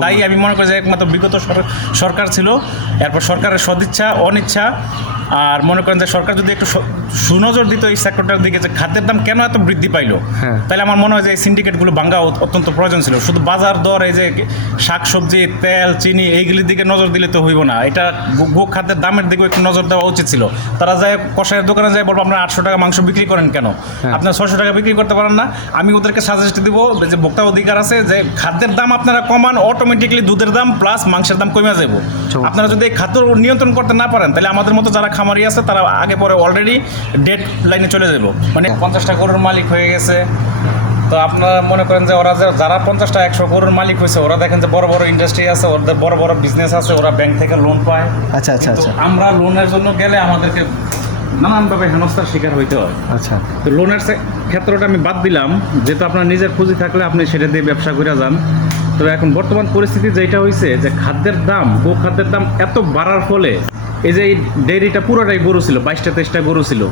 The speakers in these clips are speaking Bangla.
তাই আমি মনে করি যে একমাত্র বিগত সরকার ছিল। এরপর সরকারের সদিচ্ছা অনিচ্ছা আর মনে করেন যে সরকার যদি একটু সুনজর দিত এই সেক্টরটার দিকে যে খাদ্যের দাম কেন এত বৃদ্ধি পাইলো হ্যাঁ। তাহলে আমার মনে হয় যে এই সিন্ডিকেটগুলো ভাঙ্গা অত্যন্ত প্রয়োজন ছিল। শুধু বাজার দর এই যে শাক সবজি তেল চিনি এইগুলির দিকে নজর দিলে তো হইব না। এটা গো- গো খাদ্যের দামের দিকেও একটু নজর দেওয়া উচিত ছিল। তারা যায় কষাইয়ের দোকানে যায় বলব আপনার আটশো টাকা মাংস বিক্রি করেন কেন? হ্যাঁ। আপনার ছশো টাকা বিক্রি করতে পারেন না। আমি ওদেরকে সাজেস্ট দিব যে ভোক্তা অধিকার আছে যে খাদ্যের দাম আপনারা কমান অটোমেটিকলি দুধের দাম প্লাস মাংসের দাম কমে যাব আপনারা যদি খাদ্য নিয়ন্ত্রণ করতে না পারেন তাহলে আমাদের মতো যারা খামারি আছে তারা আগে পরে অলরেডি ডেট লাইনে চলে যাব মানে পঞ্চাশটা গরুর মালিক হয়ে গেছে। তো আপনারা মনে করেন যে ওরা যারা পঞ্চাশটা একশো গরুর মালিক হয়েছে ওরা দেখেন যে বড় বড় ইন্ডাস্ট্রি আছে ওদের বড় বড় বিজনেস আছে ওরা ব্যাংক থেকে লোন পায়। আচ্ছা আচ্ছা আচ্ছা। আমরা লোনের জন্য গেলে আমাদেরকে নানানভাবে হেনস্থার শিকার হইতে হয়। আচ্ছা। তো লোনের ক্ষেত্রটা আমি বাদ দিলাম। যেহেতু আপনার নিজের পুঁজি থাকলে আপনি সেটা দিয়ে ব্যবসা করে যান। তো এখন বর্তমান পরিস্থিতি যেটা হয়েছে যে খাদ্যের দাম গো খাদ্যের দাম এত বাড়ার ফলে এই যে এই ডেয়ারিটা পুরোটাই গরু ছিল বাইশটা তেইশটা গরু ছিল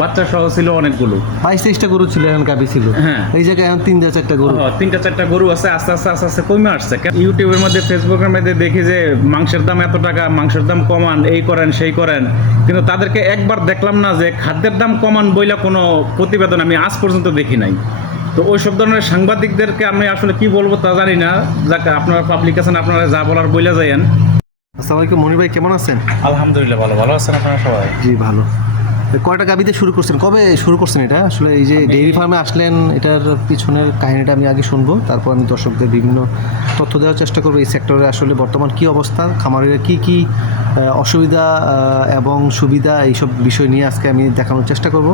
বাচ্চা সহ ছিল অনেকগুলো। বাইশ তেইশটা গরু ছিল এখন গাবি ছিল। হ্যাঁ। এই জায়গায় এখন তিন হাজার চারটা গরু। তিনটা চারটা গরু আছে আস্তে আস্তে আস্তে আস্তে কমে আসছে। ইউটিউবের মধ্যে ফেসবুকের মধ্যে দেখি যে মাংসের দাম এত টাকা মাংসের দাম কমান এই করেন সেই করেন। কিন্তু তাদেরকে একবার দেখলাম না যে খাদ্যের দাম কমান বইলা কোনো প্রতিবেদন আমি আজ পর্যন্ত দেখি নাই। তো ওই সব ধরনের সাংবাদিকদেরকে আমি আসলে কি বলব তা জানি না। যাক আপনারা পাবলিকেশন আপনারা যা বলার বইলা যাইয়েন। আসসালামু আলাইকুম মনির ভাই কেমন আছেন? আলহামদুলিল্লাহ ভালো। ভালো আছেন আপনারা সবাই? জি ভালো। তো কয়টা গাবিতে শুরু করছেন? কবে শুরু করছেন এটা? আসলে এই যে ডেইরি ফার্মে আসলেন এটার পিছনের কাহিনীটা আমি আগে শুনব তারপর আমি দর্শকদের বিভিন্ন তথ্য দেওয়ার চেষ্টা করব এই সেক্টরে আসলে বর্তমান কি অবস্থা খামারিরা কি কি অসুবিধা এবং সুবিধা এইসব বিষয় নিয়ে আজকে আমি দেখানোর চেষ্টা করব।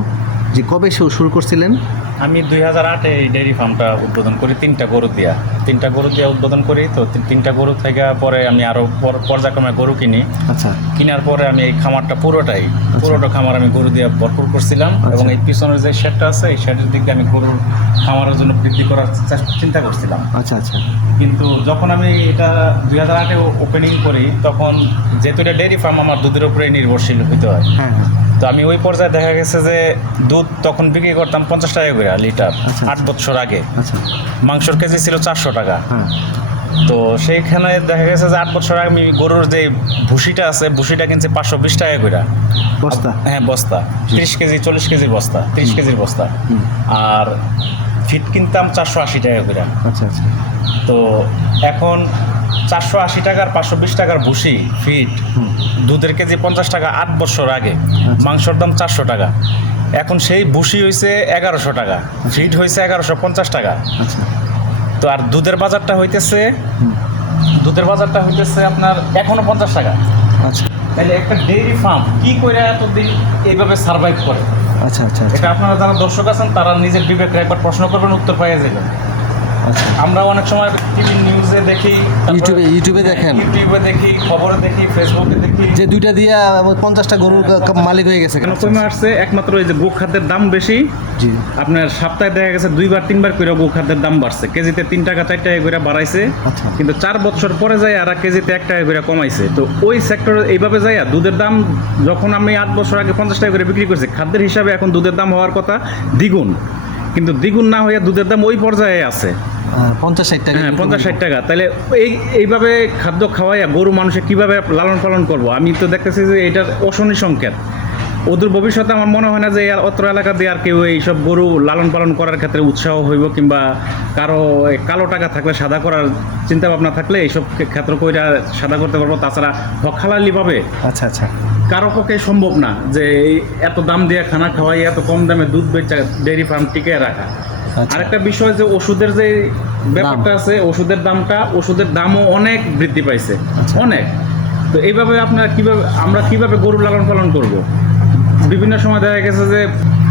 যে কবে শুরু করছিলেন আমি দুই হাজার আটে এই ডেয়ারি ফার্মটা উদ্বোধন করি তিনটা গরু দিয়া। তিনটা গরু দিয়া উদ্বোধন করি তো তিন- তিনটা গরু থেকে পরে আমি আরও পর্যায়ক্রমে গরু কিনি। আচ্ছা। কেনার পরে আমি এই খামারটা পুরোটাই পুরোটা খামার আমি গরু দিয়ে ভরপুর করছিলাম আচ্ছা। এবং এই পিছনের যে শেডটা আছে এই শেডের দিকে আমি গরুর খামারের জন্য বৃদ্ধি করার চেষ্টা- চিন্তা করছিলাম। আচ্ছা আচ্ছা। কিন্তু যখন আমি এটা দুই হাজার আটে ওপেনিং করি তখন যেহেতু এটা ডেয়ারি ফার্ম আমার দুধের উপরে নির্ভরশীল হইতে হয়। হ্যাঁ হ্যাঁ। তো আমি ওই পর্যায়ে দেখা গেছে যে দুধ তখন বিক্রি করতাম পঞ্চাশ টাকা করে লিটার আচ্ছা। আট বছর আগে। আচ্ছা। মাংসর কেজি ছিল চারশো টাকা। হ্যাঁ। তো সেইখানে দেখা গেছে যে আট বছর আগে আমি গরুর যে ভুসিটা আছে ভুসিটা কিনছে পাঁচশো বিশ টাকা করে। বস্তা? হ্যাঁ বস্তা। তিরিশ কেজি চল্লিশ কেজির বস্তা তিরিশ কেজির বস্তা। আর ফিট কিনতাম চারশো আশি টাকা করে। আচ্ছা আচ্ছা। তো এখন চারশো আশি টাকার পাঁচশো বিশ টাকার ভুসি ফিট দুধের কেজি পঞ্চাশ টাকা আট বছর আগে। মাংসর দাম চারশো টাকা। এখন সেই ভুসি হয়েছে এগারোশো টাকা ফিট হয়েছে এগারোশো পঞ্চাশ টাকা। আচ্ছা। তো আর দুধের বাজারটা হইতেছে দুধের বাজারটা হইতেছে আপনার এখনও পঞ্চাশ টাকা। আচ্ছা। তাহলে একটা ডেইরি ফার্ম কি করে এতদিন এইভাবে সার্ভাইভ করে? আচ্ছা আচ্ছা আচ্ছা। এটা আপনারা যারা দর্শক আছেন তারা নিজের বিবেকরা একবার প্রশ্ন করবেন উত্তর পাইয়ে যাবেন আচ্ছা আমরা অনেক সময় টিভি নিউজে দেখি ইউটিউবে ইউটিউবে দেখেন। ইউটিউবে দেখি খবরে দেখি ফেসবুকে দেখি। যে দুইটা দিয়ে পঞ্চাশটা গরুর মালিক হয়ে গেছে কেন? কমে আসছে একমাত্র এই যে গো খাদ্যের দাম বেশি। জি। আপনার সপ্তাহে দেখা গেছে দুইবার তিনবার করে গো খাদ্যের দাম বাড়ছে। কেজিতে তিন টাকা চার টাকা করে বাড়াইছে। আচ্ছা। কিন্তু চার বছর পরে যায় আর কেজিতে এক টাকা করে কমাইছে। তো ওই সেক্টরে এইভাবে যায় দুধের দাম যখন আমি আট বছর আগে পঞ্চাশ টাকা করে বিক্রি করছি খাদ্যের হিসাবে এখন দুধের দাম হওয়ার কথা দ্বিগুণ। কিন্তু দ্বিগুণ না হয়ে দুধের দাম ওই পর্যায়ে আছে। পঞ্চাশ ষাট টাকা হ্যাঁ পঞ্চাশ ষাট টাকা। তাহলে এই এইভাবে খাদ্য খাওয়াইয়া গরু মানুষে কীভাবে লালন পালন করব? আমি তো দেখতেছি যে এটার অশনি সংকেত। ওদের ভবিষ্যতে আমার মনে হয় না যে অত্র এলাকা দিয়ে আর কেউ এইসব গরু লালন পালন করার ক্ষেত্রে উৎসাহ হইব কিংবা কারও কালো টাকা থাকলে সাদা করার চিন্তা ভাবনা থাকলে এইসব ক্ষেত্র কইরা সাদা করতে পারব। তাছাড়া হকালালিভাবে আচ্ছা আচ্ছা। কারও পক্ষে সম্ভব না যে এই এত দাম দিয়ে খানা খাওয়াই এত কম দামে দুধ বেচা ডেয়ারি ফার্ম টিকে রাখা। আরেকটা বিষয় যে ওষুধের যে ব্যাপারটা আছে ওষুধের দামটা ওষুধের দামও অনেক বৃদ্ধি পাইছে। আচ্ছা। অনেক। তো এইভাবে আপনারা কীভাবে আমরা কীভাবে গরু লালন পালন করব? বিভিন্ন সময় দেখা গেছে যে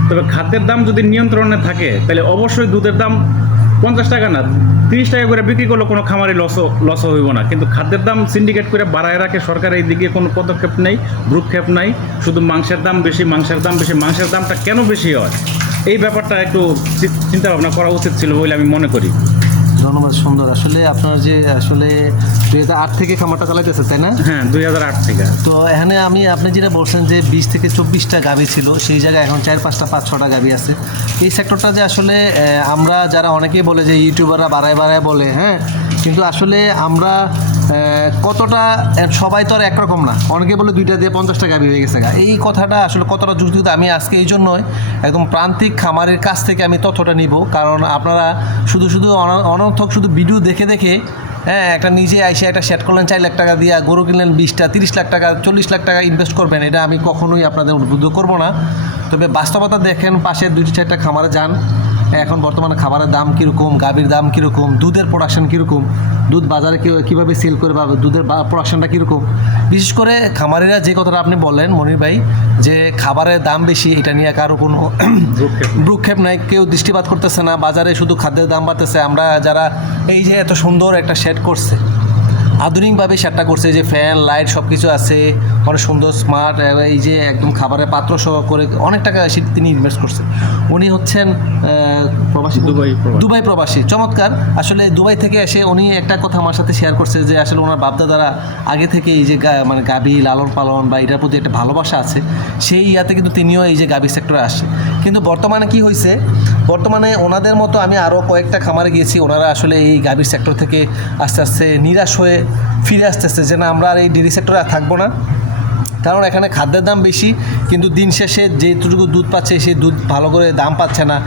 তবে খাদ্যের দাম যদি নিয়ন্ত্রণে থাকে তাহলে অবশ্যই দুধের দাম পঞ্চাশ টাকা না তিরিশ টাকা করে বিক্রি করলে কোনো খামারি লসও লসও হইব না। কিন্তু খাদ্যের দাম সিন্ডিকেট করে বাড়ায় রাখে সরকার এই দিকে কোনো পদক্ষেপ নেই ভ্রুক্ষেপ নাই। শুধু মাংসের দাম বেশি মাংসের দাম বেশি মাংসের দামটা কেন বেশি হয়? এই ব্যাপারটা একটু চিন্তা ভাবনা করা উচিত ছিল বলে আমি মনে করি। ধন্যবাদ সুন্দর। আসলে আপনার যে আসলে দুই হাজার আট থেকে খামারটা চালাইতেছে তাই না? হ্যাঁ দুই হাজার আট থেকে। তো এখানে আমি আপনি যেটা বলছেন যে বিশ থেকে চব্বিশটা গাবি ছিল সেই জায়গায় এখন চার পাঁচটা পাঁচ ছটা গাবি আছে। এই সেক্টরটা যে আসলে আমরা যারা অনেকেই বলে যে ইউটিউবাররা বাড়ায় বাড়ায় বলে হ্যাঁ কিন্তু আসলে আমরা কতটা সবাই তো আর একরকম না। অনেকে বলে দুইটা দিয়ে পঞ্চাশটা গাভি হয়ে গেছে গা। এই কথাটা আসলে কতটা যুক্তিযুক্ত আমি আজকে এই জন্যই একদম প্রান্তিক খামারের কাছ থেকে আমি তথ্যটা নিব। কারণ আপনারা শুধু শুধু অনর্থক শুধু ভিডিও দেখে দেখে হ্যাঁ একটা নিজে আইসে একটা সেট করলেন চার লাখ টাকা দিয়ে, গরু কিনলেন বিশটা, তিরিশ লাখ টাকা, চল্লিশ লাখ টাকা ইনভেস্ট করবেন, এটা আমি কখনোই আপনাদের উদ্বুদ্ধ করব না। তবে বাস্তবতা দেখেন পাশে দুইটি, চারটা খামারে যান। এখন বর্তমানে খাবারের দাম কীরকম গাভীর দাম কীরকম দুধের প্রোডাকশন কীরকম দুধ বাজারে কীভাবে সেল করে বা দুধের প্রোডাকশনটা কীরকম? বিশেষ করে খামারিরা যে কথাটা আপনি বললেন মনির ভাই যে খাবারের দাম বেশি এটা নিয়ে কারও কোনো ভ্রুক্ষেপ ভ্রুক্ষেপ নাই কেউ দৃষ্টিপাত করতেছে না বাজারে শুধু খাদ্যের দাম বাড়তেছে। আমরা যারা এই যে এত সুন্দর একটা শেড করছে আধুনিকভাবে শেডটা করছে যে ফ্যান লাইট সব কিছু আছে অনেক সুন্দর স্মার্ট এই যে একদম খাবারের পাত্র সহ করে অনেক টাকা তিনি ইনভেস্ট করছে। উনি হচ্ছেন প্রবাসী। দুবাই প্রবাসী। দুবাই প্রবাসী। চমৎকার। আসলে দুবাই থেকে এসে উনি একটা কথা আমার সাথে শেয়ার করছে যে আসলে ওনার বাপদাদারা আগে থেকে এই যে গা- মানে গাবি লালন পালন বা এটার প্রতি একটা ভালোবাসা আছে সেই ইয়াতে কিন্তু তিনিও এই যে গাবি সেক্টরে আসে কিন্তু বর্তমানে কি হয়েছে বর্তমানে ওনাদের মতো আমি আরও কয়েকটা খামারে গিয়েছি ওনারা আসলে এই গাভীর সেক্টর থেকে আস্তে আস্তে নিরাশ হয়ে ফিরে আসতেছে যে না আমরা আর এই ডেরি সেক্টরে থাকব না। কারণ এখানে খাদ্যের দাম বেশি কিন্তু দিন শেষে যেটুকু দুধ পাচ্ছে সেই দুধ ভালো করে দাম পাচ্ছে না।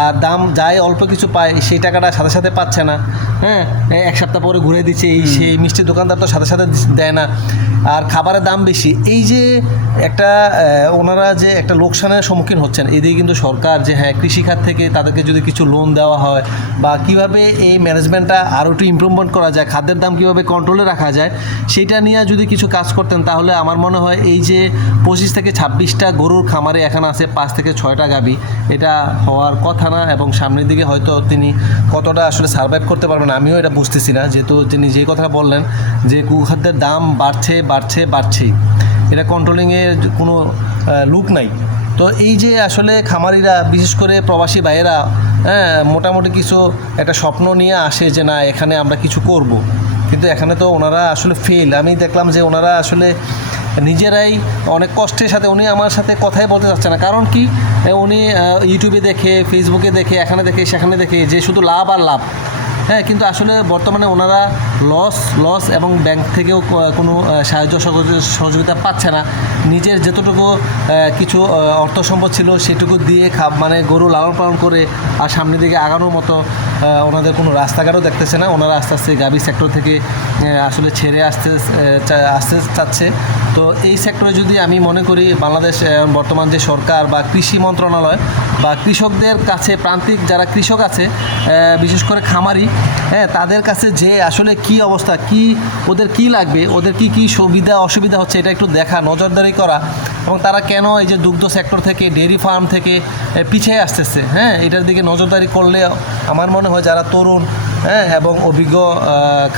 আর দাম যাই অল্প কিছু পায় সেই টাকাটা সাথে সাথে পাচ্ছে না। হ্যাঁ এক সপ্তাহ পরে ঘুরে দিচ্ছে এই সেই মিষ্টি দোকানদার তো সাথে সাথে দেয় না। আর খাবারের দাম বেশি। এই যে একটা ওনারা যে একটা লোকসানের সম্মুখীন হচ্ছেন এদিকে কিন্তু সরকার যে হ্যাঁ কৃষিখাত থেকে তাদেরকে যদি কিছু লোন দেওয়া হয় বা কীভাবে এই ম্যানেজমেন্টটা আরও একটু ইমপ্রুভমেন্ট করা যায় খাদ্যের দাম কীভাবে কন্ট্রোলে রাখা যায় সেটা নিয়ে যদি কিছু কাজ করতেন তাহলে আমার মনে হয় এই যে পঁচিশ থেকে ছাব্বিশটা গরুর খামারে এখানে আছে পাঁচ থেকে ছয়টা গাবি, এটা হওয়ার কথা না এবং সামনের দিকে হয়তো তিনি কতটা আসলে সার্ভাইভ করতে পারবেন আমিও এটা বুঝতেছি না। যেহেতু তিনি যে কথা বললেন যে কুখাদ্যের দাম বাড়ছে বাড়ছে বাড়ছেই এটা কন্ট্রোলিংয়ের কোনো লুক নাই। তো এই যে আসলে খামারিরা, বিশেষ করে প্রবাসী ভাইয়েরা হ্যাঁ মোটামুটি কিছু একটা স্বপ্ন নিয়ে আসে যে না, এখানে আমরা কিছু করব। কিন্তু এখানে তো ওনারা আসলে ফেল আমি দেখলাম যে ওনারা আসলে নিজেরাই অনেক কষ্টের সাথে উনি আমার সাথে কথাই বলতে চাচ্ছে না। কারণ কি? উনি ইউটিউবে দেখে ফেসবুকে দেখে, এখানে দেখে, সেখানে দেখে, যে শুধু লাভ আর লাভ। হ্যাঁ কিন্তু আসলে বর্তমানে ওনারা লস লস এবং ব্যাংক থেকেও কোনো সাহায্য সহযোগিতা পাচ্ছে না। নিজের যতটুকু কিছু অর্থ সম্পদ ছিল সেটুকু দিয়ে খা মানে গরু লালন পালন করে আর সামনের দিকে আগানোর মতো ওনাদের কোনো রাস্তাঘাটও দেখতেছে না। ওনারা আস্তে আস্তে গাবি সেক্টর থেকে আসলে ছেড়ে আসতে আসতে চাচ্ছে। তো এই সেক্টরে যদি আমি মনে করি, বাংলাদেশ বর্তমান যে সরকার বা কৃষি মন্ত্রণালয় বা কৃষকদের কাছে, প্রান্তিক যারা কৃষক আছে বিশেষ করে খামারি হ্যাঁ তাদের কাছে যে আসলে কি অবস্থা, কি, ওদের কি লাগবে, ওদের কি কি সুবিধা, অসুবিধা হচ্ছে এটা একটু দেখা, নজরদারি করা। এবং তারা কেন এই যে দুগ্ধ সেক্টর থেকে ডেয়ারি ফার্ম থেকে পিছিয়ে আসতেছে? হ্যাঁ এটার দিকে নজরদারি করলে আমার মনে হয় যারা তরুণ হ্যাঁ এবং অভিজ্ঞ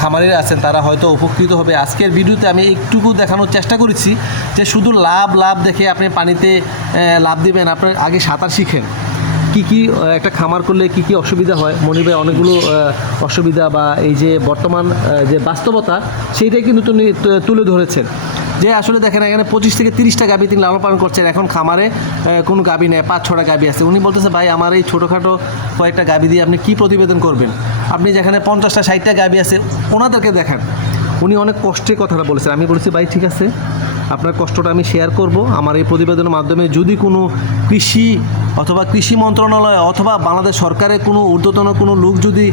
খামারিরা আছেন, তারা হয়তো উপকৃত হবে। আজকের ভিডিওতে আমি একটুকু দেখানোর চেষ্টা করেছি যে শুধু লাভ লাভ দেখে আপনি পানিতে লাভ দিবেন আপনি আগে সাঁতার শিখেন। কি কি একটা খামার করলে কি কি অসুবিধা হয়? মনির ভাই, অনেকগুলো অসুবিধা বা এই যে বর্তমান যে বাস্তবতা, সেইটাই কিন্তু তিনি তুলে ধরেছেন। যে আসলে দেখেন, এখানে পঁচিশ থেকে তিরিশটা গাবি তিনি লালন পালন করছেন। এখন খামারে কোনো গাবি নেই, পাঁচ, ছটা গাবি আছে। উনি বলতেছে, ভাই, আমার এই ছোটোখাটো কয়েকটা গাবি দিয়ে আপনি কি প্রতিবেদন করবেন? আপনি যেখানে পঞ্চাশটা, ষাটটা গাবি আছে, ওনাদেরকে দেখান। উনি অনেক কষ্টে কথাটা বলেছেন। আমি বলেছি, ভাই, ঠিক আছে আপনার কষ্টটা আমি শেয়ার করব। আমার এই প্রতিবেদনের মাধ্যমে যদি কোনো কৃষি অথবা কৃষি মন্ত্রণালয় অথবা বাংলাদেশ সরকারের কোনো ঊর্ধ্বতন কোনো লোক যদি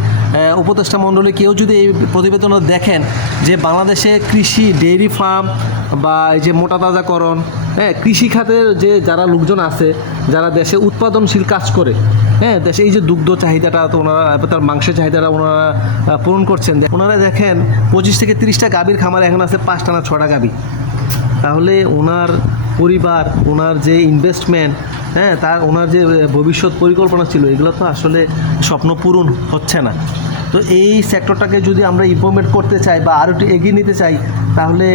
উপদেষ্টা মণ্ডলী কেউ যদি এই প্রতিবেদন দেখেন যে বাংলাদেশে কৃষি ডেইরি ফার্ম বা এই যে মোটা তাজাকরণ হ্যাঁ কৃষি খাতের যে যারা লোকজন আছে, যারা দেশে উৎপাদনশীল কাজ করে হ্যাঁ দেশে এই যে দুগ্ধ চাহিদাটা তো ওনারা, তার মাংসের চাহিদাটা ওনারা পূরণ করছেন। ওনারা দেখেন পঁচিশ থেকে তিরিশটা গাভীর খামার এখন আছে পাঁচটা না ছটা গাভী। তাহলে ওনার পরিবার, ওনার যে ইনভেস্টমেন্ট হ্যাঁ তার, ওনার যে ভবিষ্যৎ পরিকল্পনা ছিল, এগুলো তো আসলে স্বপ্ন পূরণ হচ্ছে না। তো এই সেক্টরটাকে যদি আমরা ইমপ্রুভমেন্ট করতে চাই বা আরও একটু এগিয়ে নিতে চাই, তাহলে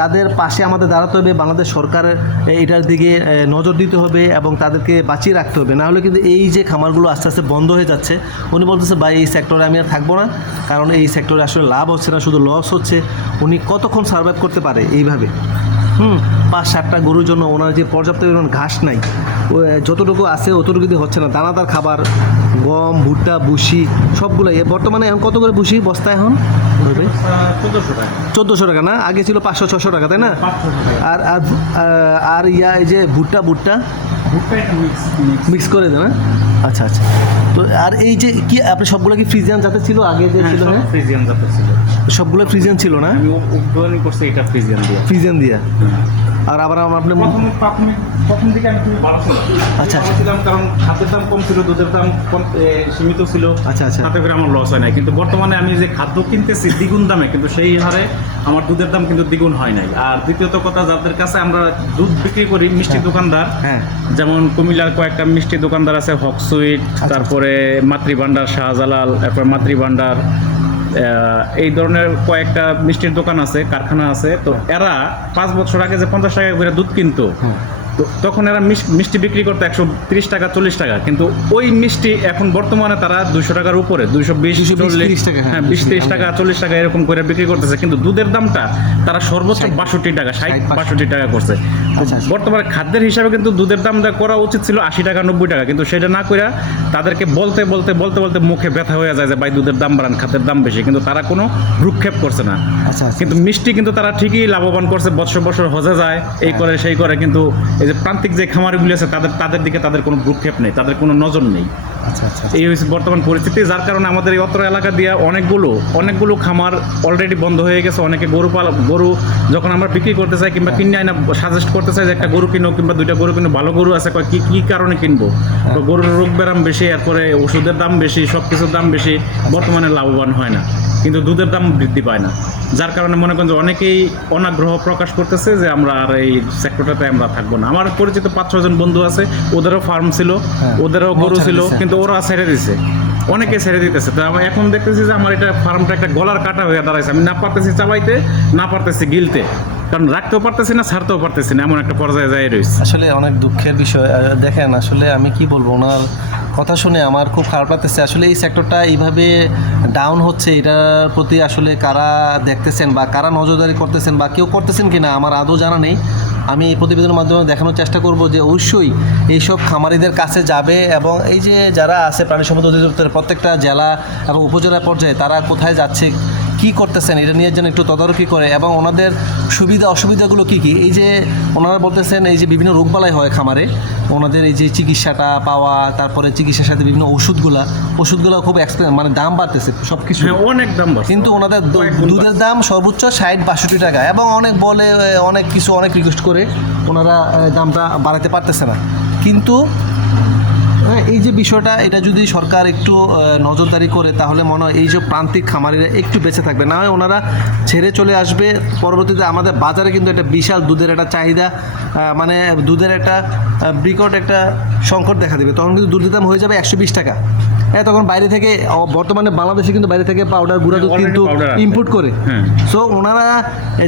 তাদের পাশে আমাদের দাঁড়াতে হবে, বাংলাদেশ সরকারের এটার দিকে নজর দিতে হবে এবং তাদেরকে বাঁচিয়ে রাখতে হবে। নাহলে কিন্তু এই যে খামারগুলো আস্তে আস্তে বন্ধ হয়ে যাচ্ছে, উনি বলতেছে, ভাই, এই সেক্টরে আমি আর থাকব না, কারণ এই সেক্টরে আসলে লাভ হচ্ছে না, শুধু লস হচ্ছে। উনি কতক্ষণ সার্ভাইভ করতে পারে এইভাবে? হুম পাঁচ সাতটা গরুর জন্য ওনার যে পর্যাপ্ত পরিমাণ ঘাস নাই যতটুকু আছে অতটুকু দিয়ে হচ্ছে না। দানাদার খাবার গম ভুট্টা বুসি সবগুলো এ বর্তমানে এখন কত করে বুসি বস্তা এখন? চোদ্দশো টাকা। না? আগে ছিল পাঁচশো ছশো টাকা তাই না? আর আর আর ইয়া এই যে ভুট্টা ভুট্টা? মিক্স করে দেন না আচ্ছা আচ্ছা। তো আর এই যে কি আপনি সবগুলো কি ফ্রিজিয়ান যাতে ছিল? আগে যে ছিল হ্যাঁ? ফ্রিজিয়ান জাতের ছিল। সবগুলো ফ্রিজিয়ান ছিল না? আমি উদ্বোধন করছি এটা ফ্রিজিয়ান দিয়ে। ফ্রিজিয়ান দিয়া? আর আবার আমার আপনি প্রথম প্রাথমিক প্রথম দিকে আমি খুবই ভালো ছিলাম। আচ্ছা, ভালো ছিলাম কারণ খাদ্যের দাম কম ছিল দুধের দাম কম সীমিত ছিল। আচ্ছা, আচ্ছা। তাতে করে আমার লস হয় নাই। কিন্তু বর্তমানে আমি যে খাদ্য কিনতেছি দ্বিগুণ দামে কিন্তু সেই হারে আমার দুধের দাম কিন্তু দ্বিগুণ হয় নাই। আর দ্বিতীয়ত কথা যাদের কাছে আমরা দুধ বিক্রি করি মিষ্টি দোকানদার হ্যাঁ। যেমন কুমিল্লার কয়েকটা মিষ্টি দোকানদার আছে হক সুইট আচ্ছা। তারপরে মাতৃভান্ডার শাহজালাল তারপরে মাতৃভান্ডার এই ধরনের কয়েকটা মিষ্টির দোকান আছে, কারখানা আছে তো এরা পাঁচ বছর আগে যে পঞ্চাশ টাকা করে দুধ কিনতো হুম। তো তখন এরা মিষ্টি বিক্রি করতো একশো তিরিশ টাকা চল্লিশ টাকা। কিন্তু ওই মিষ্টি এখন বর্তমানে তারা দুইশো টাকার উপরে দুইশো বিশ 220, 30 টাকা, হ্যাঁ, হ্যাঁ বিশ তিরিশ টাকা চল্লিশ টাকা এরকম করে বিক্রি করতেছে। কিন্তু দুধের দামটা তারা সর্বোচ্চ বাষট্টি টাকা ষাট ষাট, বাষট্টি টাকা করছে। আচ্ছা, আচ্ছা। বর্তমানে খাদ্যের হিসাবে কিন্তু দুধের দামটা করা উচিত ছিল আশি টাকা নব্বই টাকা। কিন্তু সেটা না করে তাদেরকে বলতে বলতে বলতে বলতে মুখে ব্যথা হয়ে যায় যে ভাই দুধের দাম বাড়ান খাদ্যের দাম বেশি। কিন্তু তারা কোনো ভ্রুক্ষেপ করছে না। আচ্ছা কিন্তু মিষ্টি কিন্তু তারা ঠিকই লাভবান করছে বছর বছর হজে যায় এই করে সেই করে। কিন্তু এই যে প্রান্তিক যে খামারগুলি আছে তাদের তাদের দিকে তাদের কোনো ভ্রুক্ষেপ নেই তাদের কোনো নজর নেই। আচ্ছা আচ্ছা এই হচ্ছে বর্তমান পরিস্থিতি যার কারণে আমাদের এই অত্র এলাকা দিয়ে অনেকগুলো অনেকগুলো খামার অলরেডি বন্ধ হয়ে গেছে। অনেকে গরু পাল গরু যখন আমরা বিক্রি করতে চাই কিংবা কিনে আইনা সাজেস্ট করতে চাই যে একটা গরু কিনো কিংবা দুইটা গরু কিনো ভালো গরু আছে কী কি কারণে কিনবো? তো গরুর রোগ ব্যারাম বেশি এরপরে ওষুধের দাম বেশি সব কিছুর দাম বেশি বর্তমানে লাভবান হয় না। কিন্তু দুধের দাম বৃদ্ধি পায় না। যার কারণে মনে করেন যে অনেকেই অনাগ্রহ প্রকাশ করতেছে যে আমরা আর এই সেক্টরটাতে আমরা থাকব না। আমার পরিচিত পাঁচ ছজন বন্ধু আছে ওদেরও ফার্ম ছিল হ্যাঁ। ওদেরও গরু ছিল কিন্তু ওরা ছেড়ে দিছে। অনেকে ছেড়ে দিতেছে। তো আমি এখন দেখতেছি যে আমার এটা ফার্মটা একটা গলার কাটা হয়ে দাঁড়াইছে। আমি না পারতেছি চাবাইতে না পারতেছি গিলতে। কারণ রাখতেও পারতেছি না, ছাড়তেও পারতেছি না, এমন একটা পর্যায়ে যায় রয়েছে। আসলে অনেক দুঃখের বিষয়। দেখেন, আসলে আমি কি বলব, ওনার কথা শুনে আমার খুব খারাপ লাগতেছে। আসলে এই সেক্টরটা এইভাবে ডাউন হচ্ছে, এটার প্রতি আসলে কারা দেখতেছেন বা কারা নজরদারি করতেছেন বা কেউ করতেছেন কি না আমার আদৌ জানা নেই। আমি এই প্রতিবেদনের মাধ্যমে দেখানোর চেষ্টা করব যে অবশ্যই এইসব খামারিদের কাছে যাবে এবং এই যে যারা আছে প্রাণী সম্পদ অধিদপ্তরের প্রত্যেকটা জেলা এবং উপজেলা পর্যায়ে, তারা কোথায় যাচ্ছে কি করতেছেন? এটা নিয়ে যেন একটু তদারকি করে এবং ওনাদের সুবিধা অসুবিধাগুলো কি কি? এই যে ওনারা বলতেছেন এই যে বিভিন্ন রোগবালাই হয় খামারে ওনাদের এই যে চিকিৎসাটা পাওয়া তারপরে চিকিৎসার সাথে বিভিন্ন ওষুধগুলা ওষুধগুলো খুব এক্সপেন্স মানে দাম বাড়তেছে সব কিছু হ্যাঁ, অনেক দাম বাড়ছে। কিন্তু ওনাদের দুধের দাম সর্বোচ্চ ষাট বাষট্টি টাকা এবং অনেক বলে অনেক কিছু অনেক রিকোয়েস্ট করে ওনারা দামটা বাড়াতে পারতেছে না। কিন্তু হ্যাঁ, এই যে বিষয়টা এটা যদি সরকার একটু নজরদারি করে তাহলে মনে হয় এই যে প্রান্তিক খামারিরা একটু বেঁচে থাকবে। না হয় ওনারা ছেড়ে চলে আসবে পরবর্তীতে আমাদের বাজারে কিন্তু একটা বিশাল দুধের একটা চাহিদা মানে দুধের একটা বিকট একটা সংকট দেখা দেবে। তখন কিন্তু দুধের দাম হয়ে যাবে একশো বিশ টাকা। হ্যাঁ তখন বাইরে থেকে বর্তমানে বাংলাদেশে কিন্তু বাইরে থেকে পাউডার গুঁড়া দুধ কিন্তু ইম্পোর্ট করে। হ্যাঁ। সো ওনারা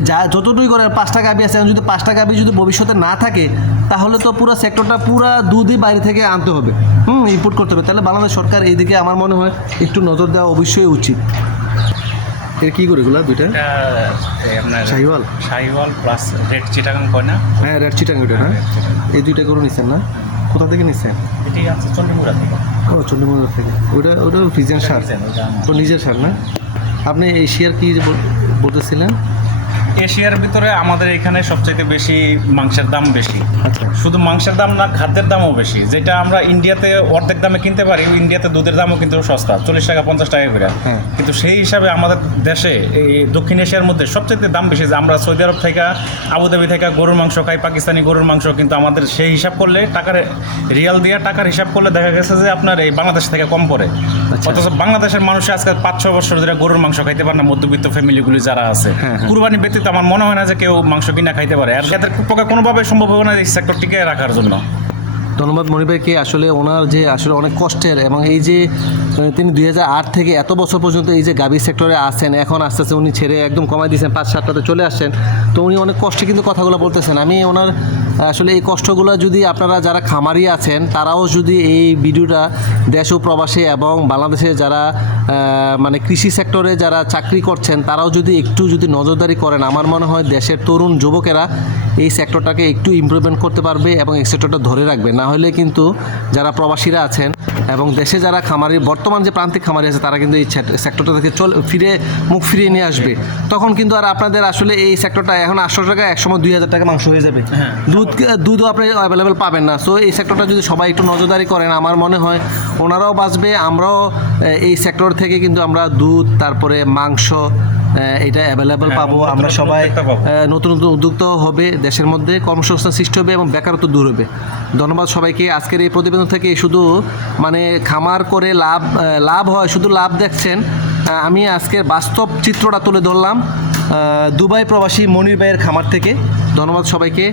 যা যতটুকুই করে পাঁচটা গাবি আছে যদি পাঁচটা গাবি যদি ভবিষ্যতে না থাকে তাহলে তো পুরো সেক্টরটা পুরো দুধই বাইরে থেকে আনতে হবে। হুম ইম্পোর্ট করতে হবে। তাহলে বাংলাদেশ সরকার এইদিকে আমার মনে হয় একটু নজর দেওয়া অবশ্যই উচিত। এটা কী করে এগুলো দুইটা? শাহিওয়াল। শাহিওয়াল প্লাস রেড চিটাগাং কয় না? হ্যাঁ রেড চিটাং ওইটা হ্যাঁ। এই দুইটা করে নিচ্ছেন না? কোথা থেকে নিচ্ছেন এটি আছে চন্ডিমুড়া থেকে। ও চন্ডীমন্দির থেকে। ওটা ওটা ফিজেন সার। তো নিজের সার না? আপনি এশিয়ার শেয়ার কি বলতেছিলেন? এশিয়ার ভিতরে আমাদের এখানে সবচেয়ে বেশি মাংসের দাম বেশি আচ্ছা শুধু মাংসের দাম না খাদ্যের দামও বেশি যেটা আমরা ইন্ডিয়াতে অর্ধেক দামে কিনতে পারি ইন্ডিয়াতে দুধের দামও কিন্তু সস্তা চল্লিশ টাকা পঞ্চাশ টাকা করে হ্যাঁ। কিন্তু সেই হিসাবে আমাদের দেশে এই দক্ষিণ এশিয়ার মধ্যে সবচেয়ে দাম বেশি যে আমরা সৌদি আরব থেকে আবুধাবি থেকে গরুর মাংস খাই পাকিস্তানি গরুর মাংস কিন্তু আমাদের সেই হিসাব করলে টাকার রিয়াল দিয়ে টাকার হিসাব করলে দেখা গেছে যে আপনার এই বাংলাদেশ থেকে কম পড়ে আচ্ছা। অথচ বাংলাদেশের মানুষ আজকে পাঁচ ছ বছর ধরে গরুর মাংস খাইতে পারে না মধ্যবিত্ত ফ্যামিলিগুলি যারা আছে হ্যাঁ, হ্যাঁ। কুরবানি ব্যতীত আমার মনে হয় না যে কেউ মাংস কিনা খাইতে পারে। আর যাদের পক্ষে কোনোভাবে সম্ভব হবে না, এই সেক্টরটিকে রাখার জন্য। ধন্যবাদ মণি ভাইকে। আসলে ওনার যে আসলে অনেক কষ্টের এবং এই যে তিনি দুই হাজার আট থেকে এত বছর পর্যন্ত এই যে গাভী সেক্টরে আছেন, এখন আস্তে আস্তে উনি ছেড়ে একদম কমাই দিয়েছেন, পাঁচ সাতটাতে চলে আসছেন। তো উনি অনেক কষ্টে কিন্তু কথাগুলো বলতেছেন। আমি ওনার, আসলে এই কষ্টগুলো যদি আপনারা যারা খামারি আছেন, তারাও যদি এই ভিডিওটা দেশ ও প্রবাসে এবং বাংলাদেশে যারা মানে কৃষি সেক্টরে যারা চাকরি করছেন, তারাও যদি একটু যদি নজরদারি করেন, আমার মনে হয় দেশের তরুণ যুবকেরা এই সেক্টরটাকে একটু ইমপ্রুভমেন্ট করতে পারবে এবং এই সেক্টরটা ধরে রাখবে। না হলে কিন্তু যারা প্রবাসীরা আছেন এবং দেশে যারা খামারি বর্তমান যে প্রান্তিক খামারি আছে তারা কিন্তু এই সেক্টরটা থেকে চল ফিরে মুখ ফিরিয়ে নিয়ে আসবে। তখন কিন্তু আর আপনাদের আসলে এই সেক্টরটা এখন আটশো টাকা একসময় দুই হাজার টাকা মাংস হয়ে যাবে। হ্যাঁ। দুধ দুধও আপনি অ্যাভেলেবেল পাবেন না। সো এই সেক্টরটা যদি সবাই একটু নজরদারি করেন আমার মনে হয় ওনারাও বাঁচবে। আমরাও এই সেক্টর থেকে কিন্তু আমরা দুধ তারপরে মাংস এটা অ্যাভেলেবেল পাবো। আমরা সবাই নতুন নতুন উদ্যোক্তা হবে দেশের মধ্যে কর্মসংস্থান সৃষ্টি হবে এবং বেকারত্ব দূর হবে। ধন্যবাদ সবাইকে। আজকের এই প্রতিবেদন থেকে শুধু মানে খামার করে লাভ লাভ হয় শুধু লাভ দেখছেন। আমি আজকের বাস্তব চিত্রটা তুলে ধরলাম দুবাই প্রবাসী মনির ভাইয়ের খামার থেকে। ধন্যবাদ সবাইকে।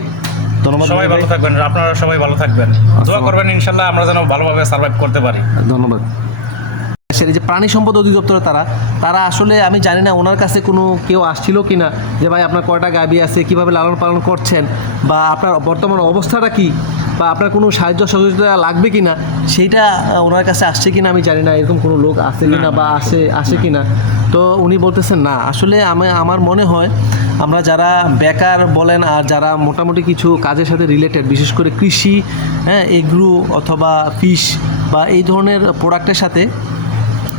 ধন্যবাদ সবাই ভালো থাকবেন আপনারা সবাই ভালো থাকবেন। দোয়া করবেন ইনশাল্লাহ আমরা যেন ভালোভাবে সার্ভাইভ করতে পারি। ধন্যবাদ। দেশের এই যে প্রাণী সম্পদ অধিদপ্তরে তারা তারা আসলে আমি জানি না ওনার কাছে কোনো কেউ আসছিল কি না যে ভাই আপনার কয়টা গাবি আছে কীভাবে লালন পালন করছেন বা আপনার বর্তমান অবস্থাটা কি বা আপনার কোনো সাহায্য সহযোগিতা লাগবে কি না সেইটা ওনার কাছে আসছে কিনা আমি জানি না এরকম কোনো লোক আসে কি না বা আসে আসে কি না তো উনি বলতেছেন না আসলে আমি আমার মনে হয় আমরা যারা বেকার বলেন আর যারা মোটামুটি কিছু কাজের সাথে রিলেটেড বিশেষ করে কৃষি হ্যাঁ এগ্রু অথবা ফিশ বা এই ধরনের প্রোডাক্টের সাথে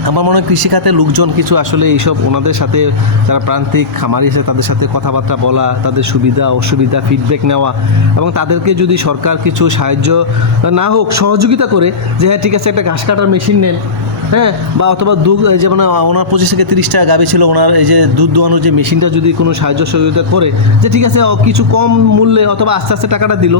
আমার মনে হয় কৃষিখাতের লোকজন কিছু আসলে এইসব ওনাদের সাথে যারা প্রান্তিক খামারি আছে, তাদের সাথে কথাবার্তা বলা, তাদের সুবিধা, অসুবিধা ফিডব্যাক নেওয়া এবং তাদেরকে যদি সরকার কিছু সাহায্য না হোক, সহযোগিতা করে যে হ্যাঁ ঠিক আছে, একটা ঘাস কাটার মেশিন নেন হ্যাঁ বা অথবা দুধ যেমন ওনার পঁচিশ থেকে তিরিশ টাকা গাবি ছিল, ওনার এই যে দুধ দোয়ানোর যে মেশিনটা যদি কোনো সাহায্য সহযোগিতা করে যে ঠিক আছে কিছু কম মূল্যে অথবা আস্তে আস্তে টাকাটা দিল।